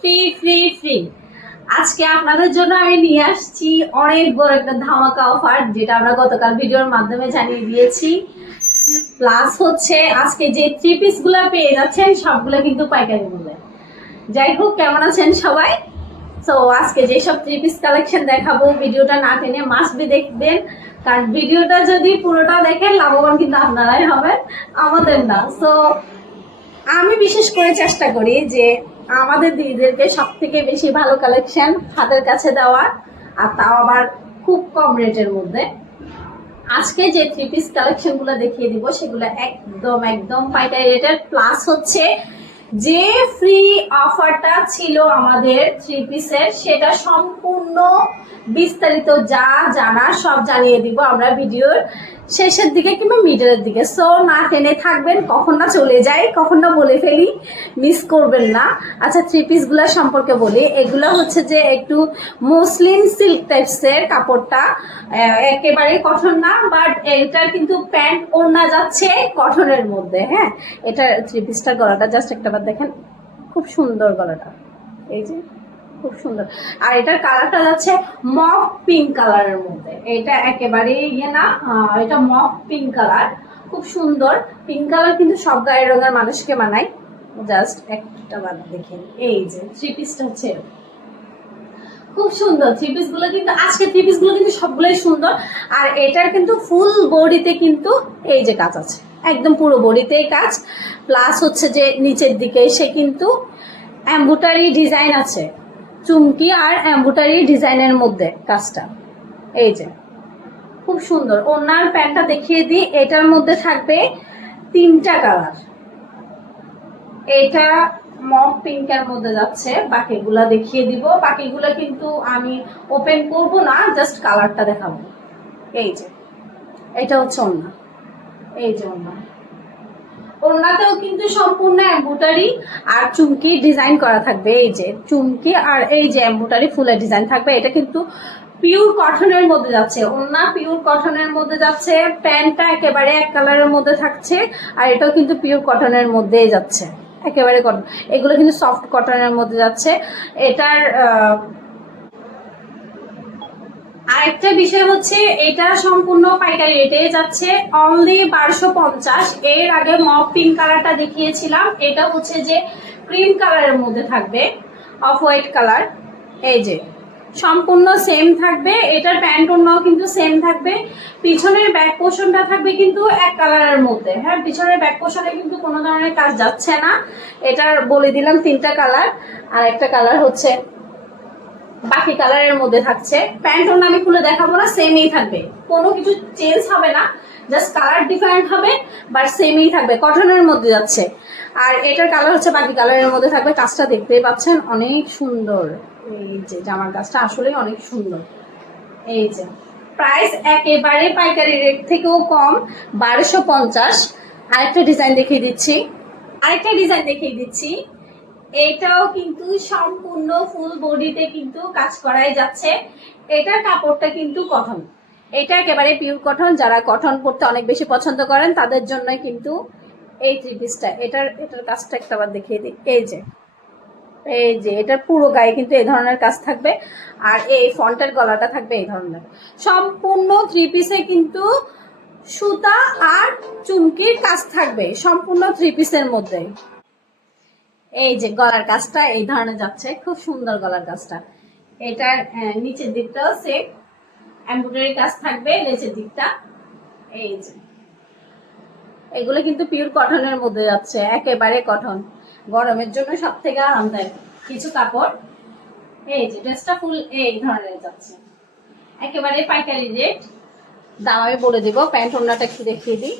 Free free free. আজকে আপনাদের জন্য আমি নিয়ে আসছি অনেক বড় একটা ধামাকা অফার, যেটা আমরা গতকাল ভিডিওর মাধ্যমে জানিয়ে দিয়েছি। প্লাস হচ্ছে আজকে যে থ্রি পিস গুলা পেয়ে যাচ্ছেন সবগুলো কিন্তু পাইকারি মূল্যে। যাই হোক, কেমন আছেন সবাই? তো আজকে যেসব থ্রি পিস কালেকশন দেখাবো, ভিডিওটা না টেনে মাস্ট বি দেখবেন, কারণ ভিডিওটা যদি পুরোটা দেখেন লাভবান কিন্তু আপনারাই হবেন, আমাদের না। সো আমি বিশেষ করে চেষ্টা করি যে আমাদের দিদিদেরকে সব থেকে বেশি ভালো কালেকশন হাতের কাছে দেওয়ার, আর তাও আবার খুব কম রেটের মধ্যে। আজকে যে থ্রি পিস কালেকশন গুলো দেখিয়ে দিব সেগুলো একদম একদম পাইকারি রেটের। প্লাস হচ্ছে যে ফ্রি অফারটা ছিল আমাদের থ্রি পিসের, সেটা সম্পূর্ণ বিস্তারিত যা জানার সব জানিয়ে দিব আমরা ভিডিওর শেষের দিকে কিংবা মিডলের দিকে। সো না টেনে থাকবেন, কখন না চলে যাই, কখন না বলে ফেলি, মিস করবেন না। আচ্ছা, থ্রি পিসগুলো সম্পর্কে বলি। এগুলো হচ্ছে যে একটু মসলিন সিল্ক টাইপসের কাপড়টা, একেবারে কটন না, বাট এটার কিন্তু প্যান্ট ওড়না যাচ্ছে কটনের মধ্যে। হ্যাঁ, এটা থ্রি পিসটার গলাটা জাস্ট একটা বার দেখেন, খুব সুন্দর গলাটা, এই যে খুব সুন্দর। আর এটার কালারটা যাচ্ছে মফ পিঙ্ক কালারের মধ্যে। এটা একেবারে ইয়ে না, এটা মফ পিঙ্ক কালার, খুব সুন্দর। পিঙ্ক কালার কিন্তু সব গায়ের রঙের মানুষকে মানায়। জাস্ট একটা বার দেখেন, এই যে থ্রি পিসটা হচ্ছে খুব সুন্দর। থ্রি পিস গুলো কিন্তু আজকে থ্রি পিস গুলো কিন্তু সবগুলোই সুন্দর। আর এটার কিন্তু ফুল বডিতে কিন্তু এই যে কাজ আছে, একদম পুরো বডিতেই কাজ। প্লাস হচ্ছে যে নিচের দিকে সে কিন্তু এমব্রয়ডারি ডিজাইন আছে, চুমকি আর এমব্রয়ডারি ডিজাইনের মধ্যে কাজটা। এই যে খুব সুন্দর। ওনার প্যান্টটা দেখিয়ে দিই। এটার মধ্যে থাকবে তিনটা কালার। এটা মফ পিঙ্কের মধ্যে যাচ্ছে, বাকিগুলা দেখিয়ে দিব। বাকিগুলা কিন্তু আমি ওপেন করব না, জাস্ট কালারটা দেখাবো। এই যে এটা হচ্ছে ওড়না, এই যে ওড়না। ওড়নাতেও কিন্তু সম্পূর্ণ এমব্রয়ডারি আর চুমকি ডিজাইন করা থাকবে। এই যে চুমকি আর এই যে এমব্রয়ডারি ফুলের ডিজাইন থাকবে। এটা কিন্তু পিওর কটনের মধ্যে যাচ্ছে, ওড়না পিওর কটনের মধ্যে যাচ্ছে, প্যান্টটা একেবারে এক কালারের মধ্যে থাকছে, আর এটাও কিন্তু পিওর কটনের মধ্যেই যাচ্ছে, একেবারে কটন। এগুলো কিন্তু সফট কটনের মধ্যে যাচ্ছে। এটার আরেকটা বিষয় হচ্ছে এটা সম্পূর্ণ পাইকারি রেটে যাচ্ছে, অনলি 1250। এর আগে মফ পিঙ্ক কালারটা দেখিয়েছিলাম, এটা হচ্ছে যে ক্রিম কালারের মধ্যে থাকবে, অফ হোয়াইট কালার। এই যে সম্পূর্ণ সেম থাকবে। এটার প্যান্ট ওড়নাও কিন্তু সেম থাকবে। পিছনের ব্যাক পোর্শনটা থাকবে কিন্তু এক কালারের মধ্যে। হ্যাঁ, পিছনের ব্যাক পোর্শনে কিন্তু কোনো ধরনের কাজ যাচ্ছে না। এটার বলে দিলাম তিনটা কালার, আর একটা কালার হচ্ছে বাকি কালারের মধ্যে থাকছে। প্যান্ট ওড়না আমি খুলে দেখাবো না, সেমই থাকবে, কোনো কিছু চেঞ্জ হবে না, জাস্ট কালার ডিফারেন্ট হবে, বাট সেমই থাকবে, কটনের মধ্যে যাচ্ছে। আর এটার কালার হচ্ছে বাকি কালারের মধ্যে থাকবে। কাজটা দেখতেই পাচ্ছেন অনেক সুন্দর। এই যে জামার কাজটা আসলেই অনেক সুন্দর। এই যে প্রাইস একেবারে পাইকারি রেট থেকেও কম, 1250। আরেকটা ডিজাইন দেখিয়ে দিচ্ছি, এটাও কিন্তু সম্পূর্ণ ফুল বডিতে কিন্তু কাজ করাই যাচ্ছে। এটার কাপড়টা কিন্তু কটন, এটা একেবারে পিওর কটন। যারা কটন পরতে অনেক বেশি পছন্দ করেন তাদের জন্য কিন্তু এই থ্রি পিসটা। এটার কাজটা একটাবার দেখিয়ে দিই। এই যে এটার পুরো গায়ে কিন্তু এই ধরনের কাজ থাকবে, আর এই ফন্টের গলাটা থাকবে এই ধরনের। সম্পূর্ণ থ্রি পিসে কিন্তু সুতা আর চুমকির কাজ থাকবে সম্পূর্ণ থ্রি পিসের মধ্যে। এই যে গলার কাজটা এই ধরনের যাচ্ছে, খুব সুন্দর গলার কাজটা। এটার নিচের দিকটাও সেম এমব্রয়ডারি কাজ থাকবে, নিচের দিকটা। এই যে এগুলো কিন্তু পিওর কটনের মধ্যে যাচ্ছে, একেবারে কটন। গরমের জন্য সব থেকে আরামদায়ক কিছু কাপড়। এই যে ড্রেসটা ফুল এই ধরনের যাচ্ছে, একেবারে পাইকারি রেট। দাম আমি বলে দেবো। প্যান্ট ওড়নাটা একটু দেখিয়ে দিই।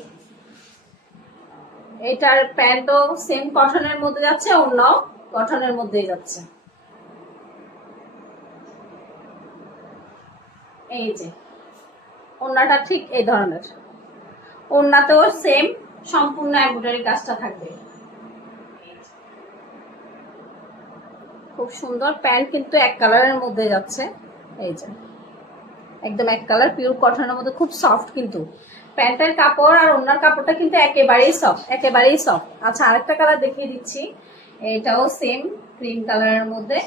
এটার প্যান্টও সেম কটনের মধ্যে যাচ্ছে, ওড়নাও কটনের মধ্যেই যাচ্ছে। এই যে ওড়নাটা ঠিক এই ধরনের, ওড়নাতেও সেম সম্পূর্ণ এমব্রয়ডারি কাজটা থাকবে। খুব সুন্দর। প্যান্ট কিন্তু এক কালারের মধ্যে যাচ্ছে, এই যে একদম এক কালার পিওর কটনের মধ্যে, খুব সফট কিন্তু প্যান্টের কাপড় আর ওড়নার কাপড়টা কিন্তু একেবারেই সফট, একেবারেই সফট। আচ্ছা, আরেকটা কালার দেখিয়ে দিচ্ছি। এটাও সেম ক্রিম কালারের মধ্যে।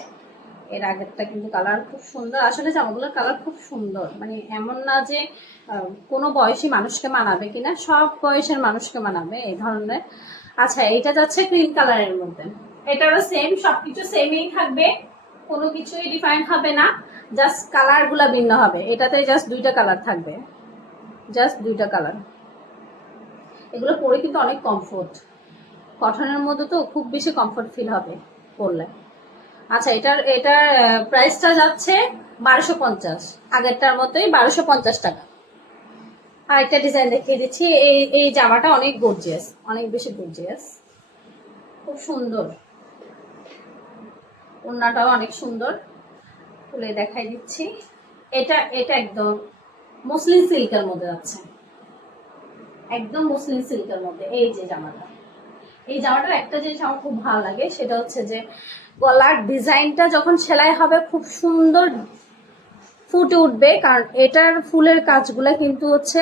এর আগেরটা কিন্তু কালার খুব সুন্দর, আসলে জামাগুলোর কালার খুব সুন্দর, মানে এমন না যে কোনো বয়সী মানুষকে মানাবে কিনা, সব বয়সের মানুষকে মানাবে এই ধরনের। আচ্ছা, এটা যাচ্ছে ক্রিম কালারের মধ্যে। এটারও সেম, সবকিছু সেমই থাকবে, কোনো কিছুই ডিফারেন্ট হবে না, জাস্ট কালারগুলো ভিন্ন হবে। এটাতে জাস্ট দুইটা কালার থাকবে, জাস্ট দুইটা কালার। এগুলো পরে কিন্তু অনেক কমফোর্ট, কটনের মধ্যে তো খুব বেশি কমফোর্ট ফিল হবে পরলে। আচ্ছা, এটার প্রাইসটা যাচ্ছে 1250, আগেরটার মতোই 1250 টাকা। আর একটা ডিজাইন দেখিয়ে দিচ্ছি। এই জামাটা অনেক গর্জিয়াস, অনেক বেশি গর্জিয়াস, খুব সুন্দর। ওড়নাটাও অনেক সুন্দর, খুলে দেখাই দিচ্ছি। এটা একদম মসলিন সিল্কের মধ্যে যাচ্ছে, একদম মসলিন সিল্কের মধ্যে। এই যে জামাটা, এই জামাটার একটা জিনিস আমার খুব ভালো লাগে, সেটা হচ্ছে যে গলার ডিজাইনটা যখন সেলাই হবে খুব সুন্দর ফুটে উঠবে, কারণ এটার ফুলের কাজগুলো কিন্তু হচ্ছে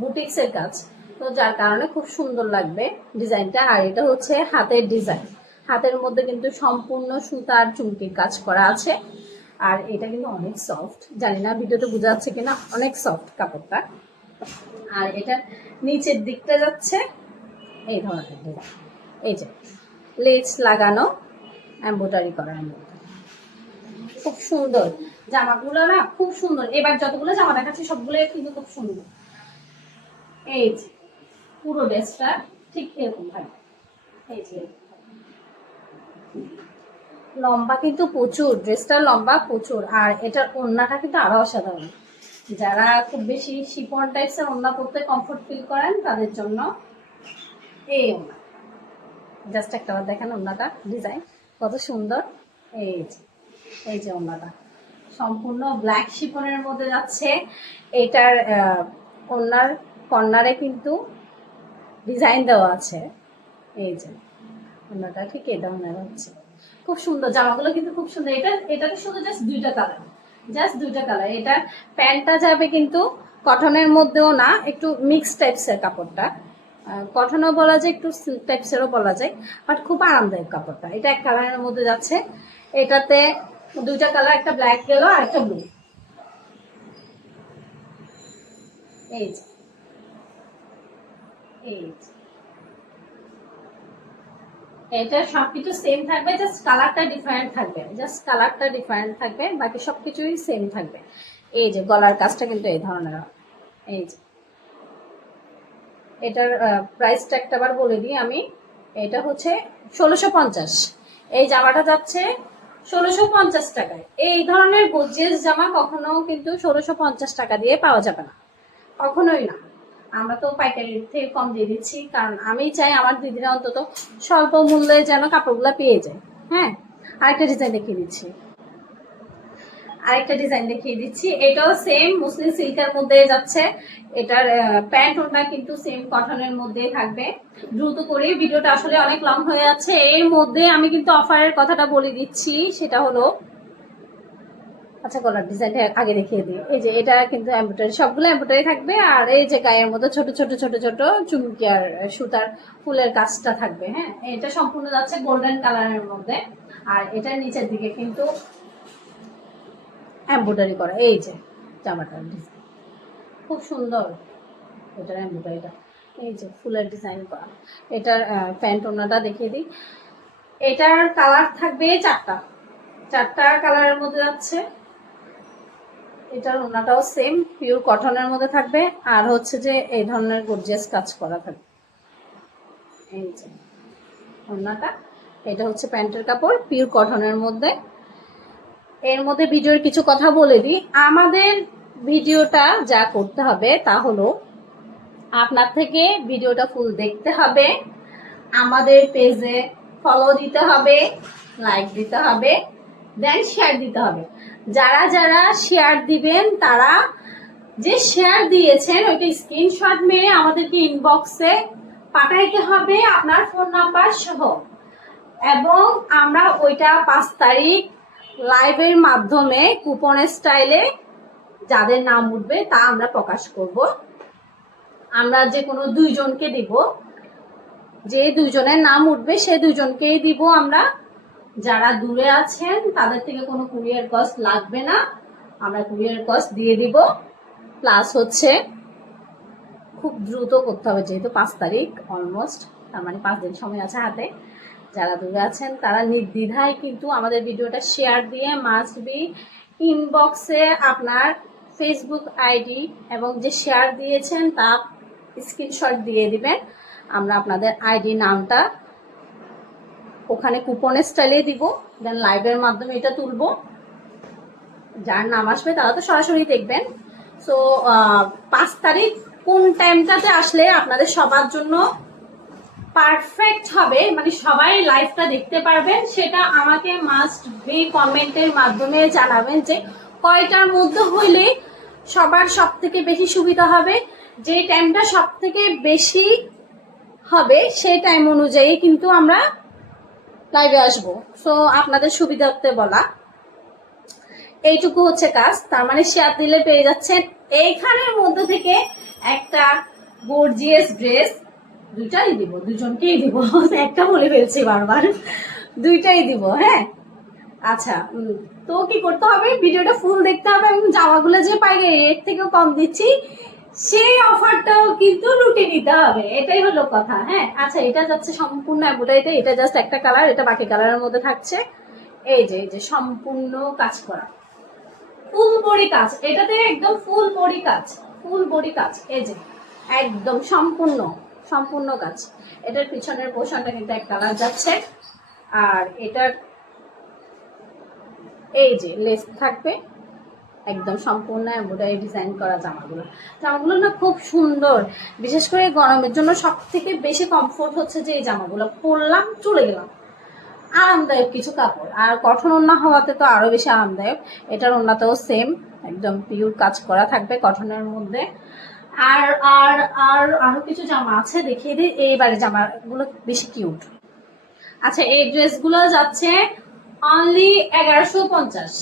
বুটিক্সের কাজ, তো যার কারণে খুব সুন্দর লাগবে ডিজাইনটা। আর এটা হচ্ছে হাতের ডিজাইন, হাতের মধ্যে কিন্তু সম্পূর্ণ সুতার চুমকির কাজ করা আছে। আর এটা কিন্তু অনেক সফট, জানি না ভিডিওতে বোঝা যাচ্ছে কিনা, অনেক সফট কাপড়টা। আর এটা নিচের দিকটা যাচ্ছে এই ধরনের ডিজাইন, এই যে লেস লাগানো, এমব্রয়ডারি করা, খুব সুন্দর জামাগুলো না, খুব সুন্দর। এবার যতগুলো জামা দেখাচ্ছি সবগুলো কিন্তু খুব সুন্দর। এই যে পুরো ড্রেসটা ঠিক এরকম ভাই, এই যে লম্বা কিন্তু প্রচুর, ড্রেসটা লম্বা প্রচুর। আর এটার ওড়নাটা কিন্তু আরো অসাধারণ, যারা খুব বেশি শিফন টাইপসের ওড়না পরতে কমফোর্ট ফিল করেন তাদের জন্য এই ওড়না। জাস্ট একটাবার দেখেন ওড়নাটা ডিজাইন কত সুন্দর। এই যে ওড়নাটা সম্পূর্ণ ব্ল্যাক শিফনের মধ্যে যাচ্ছে। এটার ওড়নার কর্নারে কিন্তু ডিজাইন দেওয়া আছে, এই যে ওড়নাটা ঠিক এই ধরনের হচ্ছে, খুব সুন্দর। জামাগুলো কিন্তু খুব সুন্দর। এটাতে শুধু জাস্ট দুইটা কালার। এটা প্যান্টটা যাবে কিন্তু কটনের মধ্যেও না, একটু মিক্স টাইপসের কাপড়টা, কটনও বলা যায়, একটু সিল্ক টাইপসেরও বলা যায়, বাট খুব আরামদায়ক কাপড়টা। এটা এক কালারের মধ্যে যাচ্ছে, এটাতে দুইটা কালার, একটা ব্ল্যাক গেল আর একটা ব্লু। এই যে এটা সবকিছু সেম থাকবে, জাস্ট কালারটা ডিফারেন্ট থাকবে, বাকি সবকিছুই সেম থাকবে। এই যে গলার কাজটা কিন্তু এই ধরনের। এই যে এটার প্রাইসটা একটাবার বলে দিই আমি, এটা হচ্ছে 1650। এই জামাটা যাচ্ছে 1650 টাকায়। এই ধরনের গর্জিয়াস জামা কখনো কিন্তু 1650 টাকা দিয়ে পাওয়া যাবে না, কখনোই না। আমরা তো পাইকারি থেকে কম দিয়ে দিচ্ছি, কারণ আমি চাই আমার দিদিরা অন্তত স্বল্প মূল্যে যেন কাপড়গুলো পেয়ে যায়। হ্যাঁ, আরেকটা ডিজাইন দেখিয়ে দিচ্ছি। এটাও সেম মুসলিম সিল্কের মধ্যে যাচ্ছে। এটার প্যান্ট ওড়না কিন্তু সেম কটনের মধ্যে থাকবে। দ্রুত করে, ভিডিওটা আসলে অনেক লং হয়ে যাচ্ছে। এর মধ্যে আমি কিন্তু অফারের কথাটা বলে দিচ্ছি, সেটা হলো, আচ্ছা গলার ডিজাইনটা আগে দেখিয়ে দিই। এই যে এটা কিন্তু এমব্রয়ডারি, সবগুলো এমব্রয়ডারি থাকবে। আর এই যে গায়ের মধ্যে ছোট ছোট চুমকি আর সুতার ফুলের কাজটা থাকবে। হ্যাঁ, এটা সম্পূর্ণ যাচ্ছে গোল্ডেন কালারের মধ্যে। আর এটার নিচের দিকে কিন্তু এমব্রয়ডারি করা। এই যে জামাটার ডিজাইন খুব সুন্দর, এটার এমব্রয়ডারিটা এই যে ফুলের ডিজাইন করা। এটার প্যান্ট ওড়নাটা দেখিয়ে দিই। এটার কালার থাকবে চারটা কালারের মধ্যে যাচ্ছে। এটার ওড়নাটাও সেম পিওর কটনের মধ্যে থাকবে, আর হচ্ছে যে এই ধরনের গর্জিয়াস কাজ করা থাকবে। এই যে ওড়নাটা, এটা হচ্ছে প্যান্টের কাপড় পিওর কটনের মধ্যে। এর মধ্যে ভিডিওর কিছু কথা বলে দিই। আমাদের ভিডিওটা যা করতে হবে তা হলো, আপনার থেকে ভিডিওটা ফুল দেখতে হবে, আমাদের পেজে ফলো দিতে হবে, লাইক দিতে হবে, দেন শেয়ার দিতে হবে। যারা যারা শেয়ার দিবেন তারা যে শেয়ার দিয়েছেন ওইটা স্ক্রিনশট মেরে আমাদেরকে ইনবক্সে পাঠাইতে হবে আপনার ফোন নাম্বার সহ, এবং আমরা ওইটা 5 তারিখ লাইভের মাধ্যমে কুপনের স্টাইলে যাদের নাম উঠবে তা আমরা প্রকাশ করব। আমরা যে কোনো 2 জনকে দিব, যে দুজনের নাম উঠবে সে দুজনকেই দিব আমরা। যারা দূরে আছেন তাদের থেকে কোনো কুরিয়ার কস্ট লাগবে না, আমরা কুরিয়ার কস্ট দিয়ে দিব। প্লাস হচ্ছে খুব দ্রুত করতে হবে, যেহেতু 5 তারিখ অলমোস্ট, তার মানে 5 দিন সময় আছে হাতে। যারা দূরে আছেন তারা নির্দ্বিধায় কিন্তু আমাদের ভিডিওটা শেয়ার দিয়ে মাস্ট বি ইনবক্সে আপনার ফেসবুক আইডি এবং যে শেয়ার দিয়েছেন তা স্ক্রিনশট দিয়ে দিবেন। আমরা আপনাদের আইডি নামটা ওখানে কুপনের স্টাইলে দিব, দেন লাইভের মাধ্যমে এটা তুলবো। যার নাম আসবে তারা তো সরাসরি দেখবেন। সো 5 তারিখ কোন টাইমটাতে আসলে আপনাদের সবার জন্য পারফেক্ট হবে, মানে সবাই লাইভটা দেখতে পারবেন, সেটা আমাকে মাস্ট বি কমেন্টের মাধ্যমে জানাবেন যে কয়টার মধ্যে হইলে সবার সব থেকে বেশি সুবিধা হবে। যে টাইমটা সব থেকে বেশি হবে সেই টাইম অনুযায়ী কিন্তু আমরা লাইভে আসবো। সো আপনাদের সুবিধার্থে বলা, এইটুকু হচ্ছে কাজ। তার মানে শেয়ার দিলে পেয়ে যাচ্ছেন এইখানের মধ্যে থেকে একটা গর্জিয়াস ড্রেস। দুইটাই দিব, দুজনকেই দিব, একটা বলে ফেলছি বারবার, দুইটাই দিব। হ্যাঁ আচ্ছা, তো কি করতে হবে, ভিডিওটা ফুল দেখতে হবে এবং জামাগুলো যে পাই রেট থেকেও কম দিচ্ছি সেই অফারটাও কিন্তু লুটে নিতে হবে, এটাই হলো কথা। হ্যাঁ আচ্ছা, এটা যাচ্ছে সম্পূর্ণ এমব্রয়ডারিতে, এটা জাস্ট একটা কালার, এটা বাকি কালারের মধ্যে থাকছে। এই যে সম্পূর্ণ কাজ করা, ফুল বডি কাজ, এটাতে একদম ফুল বডি কাজ, ফুল বডি কাজ। এই যে একদম সম্পূর্ণ কাজ। এটার পিছনের পোর্শনটা কিন্তু এক কালার যাচ্ছে, আর এটার এই যে লেস থাকবে একদম সম্পূর্ণ এমব্রয়ডারি ডিজাইন করা। জামাগুলো না খুব সুন্দর, বিশেষ করে গরমের জন্য সব থেকে বেশি কমফোর্ট হচ্ছে যে এই জামাগুলো পরলাম চলে গেলাম, আরামদায়ক কিছু কাপড়। আর কটন ওড়না হওয়াতে তো আরো বেশি আরামদায়ক। এটার ওড়নাতেও সেম একদম পিওর কাজ করা থাকবে কটনের মধ্যে। আর আর আর আরো কিছু জামা আছে দেখিয়ে দিই, এইবারে জামাগুলো বেশি কিউট। আচ্ছা, এই ড্রেসগুলো যাচ্ছে অনলি 1150।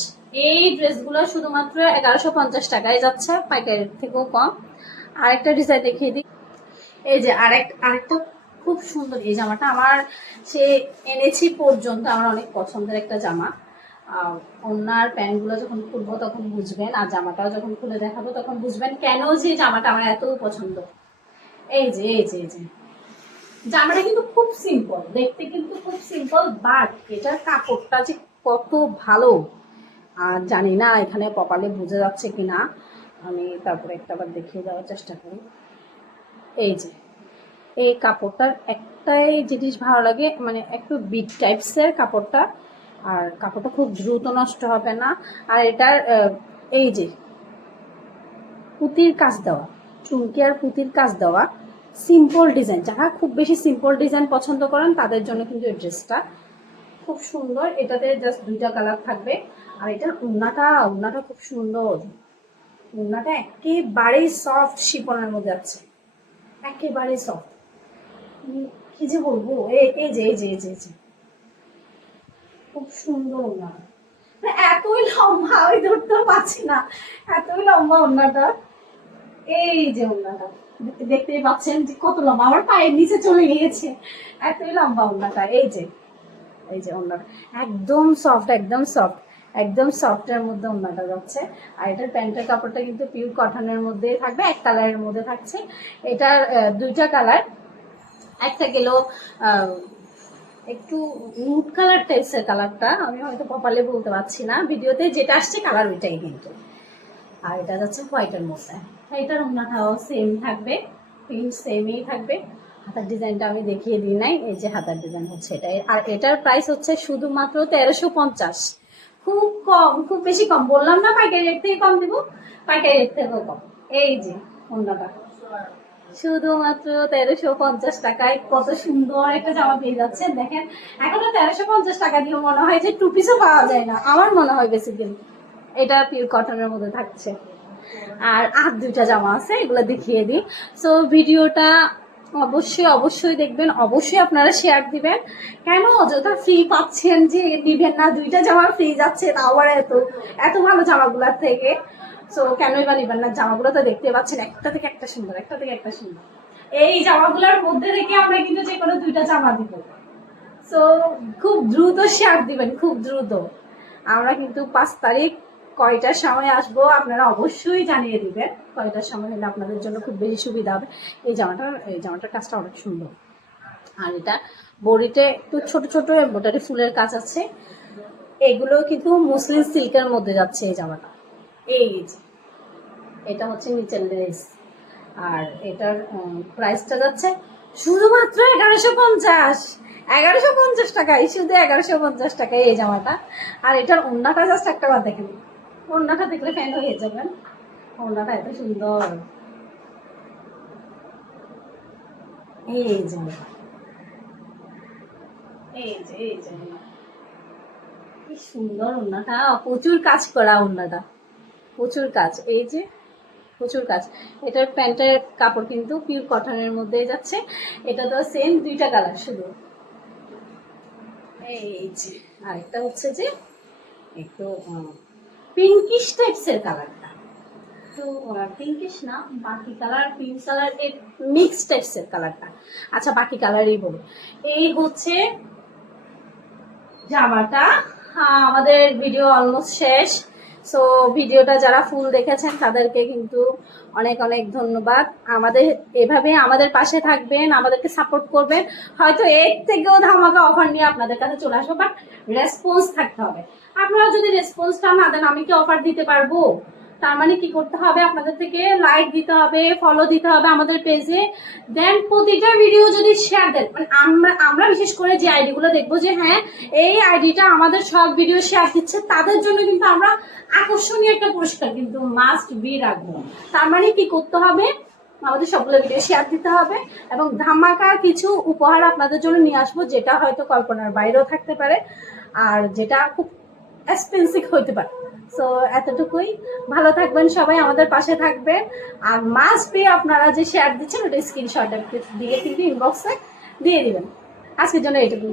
এই ড্রেসগুলো শুধুমাত্র 1150 টাকায় যাচ্ছে, পাইকারির থেকেও কম। আরেকটা ডিজাইন দেখিয়ে দিই, এই যে আরেকটা খুব সুন্দর। এই জামাটা আমার সে এনেছি পর্যন্ত আমার অনেক পছন্দের একটা জামা। ওনার প্যান্টগুলো যখন খুলবো তখন বুঝবেন, আর জামাটাও যখন খুলে দেখাবো তখন বুঝবেন কেন যে জামাটা আমার এত পছন্দ। এই যে জামাটা কিন্তু খুব সিম্পল দেখতে, কিন্তু খুব সিম্পল, বাট এটার কাপড়টা যে কত ভালো আর জানি না এখানে প্রপারলি বোঝা যাচ্ছে কিনা, আমি তারপরে একটাবার দেখিয়ে দেওয়ার চেষ্টা করি। এই যে এই কাপড়টার একটাই জিনিস ভালো লাগে, মানে একটু বিট টাইপসের কাপড়টা, আর কাপড়টা খুব দ্রুত নষ্ট হবে না। আর এটার এই যে পুঁতির কাজ দেওয়া, চুমকি আর পুঁতির কাজ দেওয়া, সিম্পল ডিজাইন, যারা খুব বেশি সিম্পল ডিজাইন পছন্দ করেন তাদের জন্য কিন্তু এই ড্রেসটা খুব সুন্দর। এটাতে জাস্ট 2টা কালার থাকবে। আর এটার ওড়নাটা খুব সুন্দর, ওড়নাটা একেবারেই সফট শিফনের মধ্যে আছে, একেবারে সফট। কি যে বলবো, এই যে খুব সুন্দর ওড়না, মানে এতই লম্বা, আমি ধরতেও পারছি না, এতই লম্বা ওড়নাটা। এই যে ওড়নাটা দেখতেই পাচ্ছেন যে কত লম্বা, আমার পায়ের নিচে চলে গিয়েছে, এতই লম্বা ওড়নাটা। এই যে ওড়নাটা একদম সফটের মধ্যে ওড়নাটা যাচ্ছে। আর এটার প্যান্টের কাপড়টা কিন্তু পিওর কটনের মধ্যেই থাকবে, এক কালারের মধ্যে থাকছে। এটার 2টা কালার, একটা গেল একটু নুড কালার টাইপসের, কালারটা আমি হয়তো প্রপারলি বলতে পারছি না, ভিডিওতে যেটা আসছে কালার ওইটাই কিন্তু। আর এটা যাচ্ছে হোয়াইটের মধ্যে। এটার ওড়নাটাও সেম থাকবে, প্রিন্ট সেমই থাকবে। হাতার ডিজাইনটা আমি দেখিয়ে দিই নাই, এই যে হাতার ডিজাইন হচ্ছে এটা। আর এটার প্রাইস হচ্ছে শুধুমাত্র 1350, খুব কম, খুব বেশি কম। বললাম না পাইকারি রেট থেকে কম দিব, পাইকারি রেট থেকেও কম। এই যে ওড়নাটা শুধুমাত্র 1350 টাকায় কত সুন্দর একটা জামা পেয়ে যাচ্ছে। দেখেন এখনো 1350 টাকা দিয়ে মনে হয় যে 2 পিসও পাওয়া যায় না, আমার মনে হয় বেসিক্যালি। এটা পিওর কটনের মধ্যে থাকছে। আর 2টা জামা আছে, এগুলো দেখিয়ে দিই। সো ভিডিওটা অবশ্যই দেখবেন, অবশ্যই আপনারা শেয়ার দিবেন। কেন অযথা ফ্রি পাচ্ছেন যে দিবেন না, 2টা জামা ফ্রি যাচ্ছে, তাও আবার এত ভালো জামাগুলোর থেকে। সো কেনই বা নিবেন না, জামাগুলো তো দেখতে পাচ্ছেন একটা থেকে একটা সুন্দর। এই জামাগুলোর মধ্যে থেকে আমরা কিন্তু যে কোনো 2টা জামা দিব। সো খুব দ্রুত শেয়ার দিবেন, খুব দ্রুত। আমরা কিন্তু 5 তারিখ কয়টার সময় আসবো আপনারা অবশ্যই জানিয়ে দিবেন। কয়টার সময় হলে আপনাদের জন্য খুব বেশি সুবিধা হবে। এই জামাটার কাজটা অনেক সুন্দর। আর এটা বডিতে একটু ছোট ছোট এমব্রয়ডারি ফুলের কাজ আছে। এগুলো কিন্তু মসলিন সিল্কের মধ্যে যাচ্ছে এই জামাটা। এই যে এটা হচ্ছে নিচের লেস। আর এটার প্রাইসটা যাচ্ছে শুধুমাত্র 1150 টাকায়, শুধু 1150 টাকায় এই জামাটা। আর এটার ওড়নাটা জাস্ট একটা বার দেখেন, ওড়নাটা দেখলে ফ্যান হয়ে যাবেন। ওড়নাটা এত সুন্দর, এই যে কি সুন্দর ওড়নাটা, প্রচুর কাজ করা ওড়নাটা, প্রচুর কাজ। এই যে প্রচুর কাজ। এটার প্যান্টের কাপড় কিন্তু পিওর কটনের মধ্যে যাচ্ছে। এটা তো সেম 2টা কালার শুধু। এই যে আরেকটা হচ্ছে যে একটু পিঙ্কিশ টাইপসের কালারটা, তো পিঙ্কিশ না, বাকি কালার পিঙ্ক কালার এর মিক্স টাইপসের কালারটা। আচ্ছা বাকি কালারই বলি। এই হচ্ছে জামাটা। আমাদের ভিডিও অলমোস্ট শেষ। সো ভিডিওটা যারা ফুল দেখেছেন তাদেরকে কিন্তু অনেক অনেক ধন্যবাদ। আমাদের এভাবে আমাদের পাশে থাকবেন, আমাদেরকে সাপোর্ট করবেন। হয়তো এর থেকেও ধামাকা অফার নিয়ে আপনাদের কাছে চলে আসবো, বাট রেসপন্স থাকতে হবে। আপনারা যদি রেসপন্সটা না দেন আমি কি অফার দিতে পারবো? তার মানে কি করতে হবে, আপনাদের থেকে লাইক দিতে হবে, ফলো দিতে হবে আমাদের পেজে। দেন প্রতিটা ভিডিও যদি শেয়ার দেন, মানে আমরা বিশেষ করে যে আইডিগুলো দেখবো যে হ্যাঁ এই আইডিটা আমাদের সব ভিডিও শেয়ার দিচ্ছে, তাদের জন্য কিন্তু আমরা আকর্ষণীয় একটা পুরস্কার কিন্তু মাস্ট বি রাখবো। তার মানে কি করতে হবে, আমাদের সবগুলো ভিডিও শেয়ার দিতে হবে এবং ধামাকা কিছু উপহার আপনাদের জন্য নিয়ে আসবো, যেটা হয়তো কল্পনার বাইরেও থাকতে পারে আর যেটা খুব এক্সপেন্সিভ হইতে পারে। সো এতটুকুই। ভালো থাকবেন সবাই, আমাদের পাশে থাকবেন। আর মাস্ট বি আপনারা যে শেয়ার দিচ্ছেন ওটা স্ক্রিনশট দিয়ে কিন্তু ইনবক্সে দিয়ে দিবেন। আজকের জন্য এইটুকু।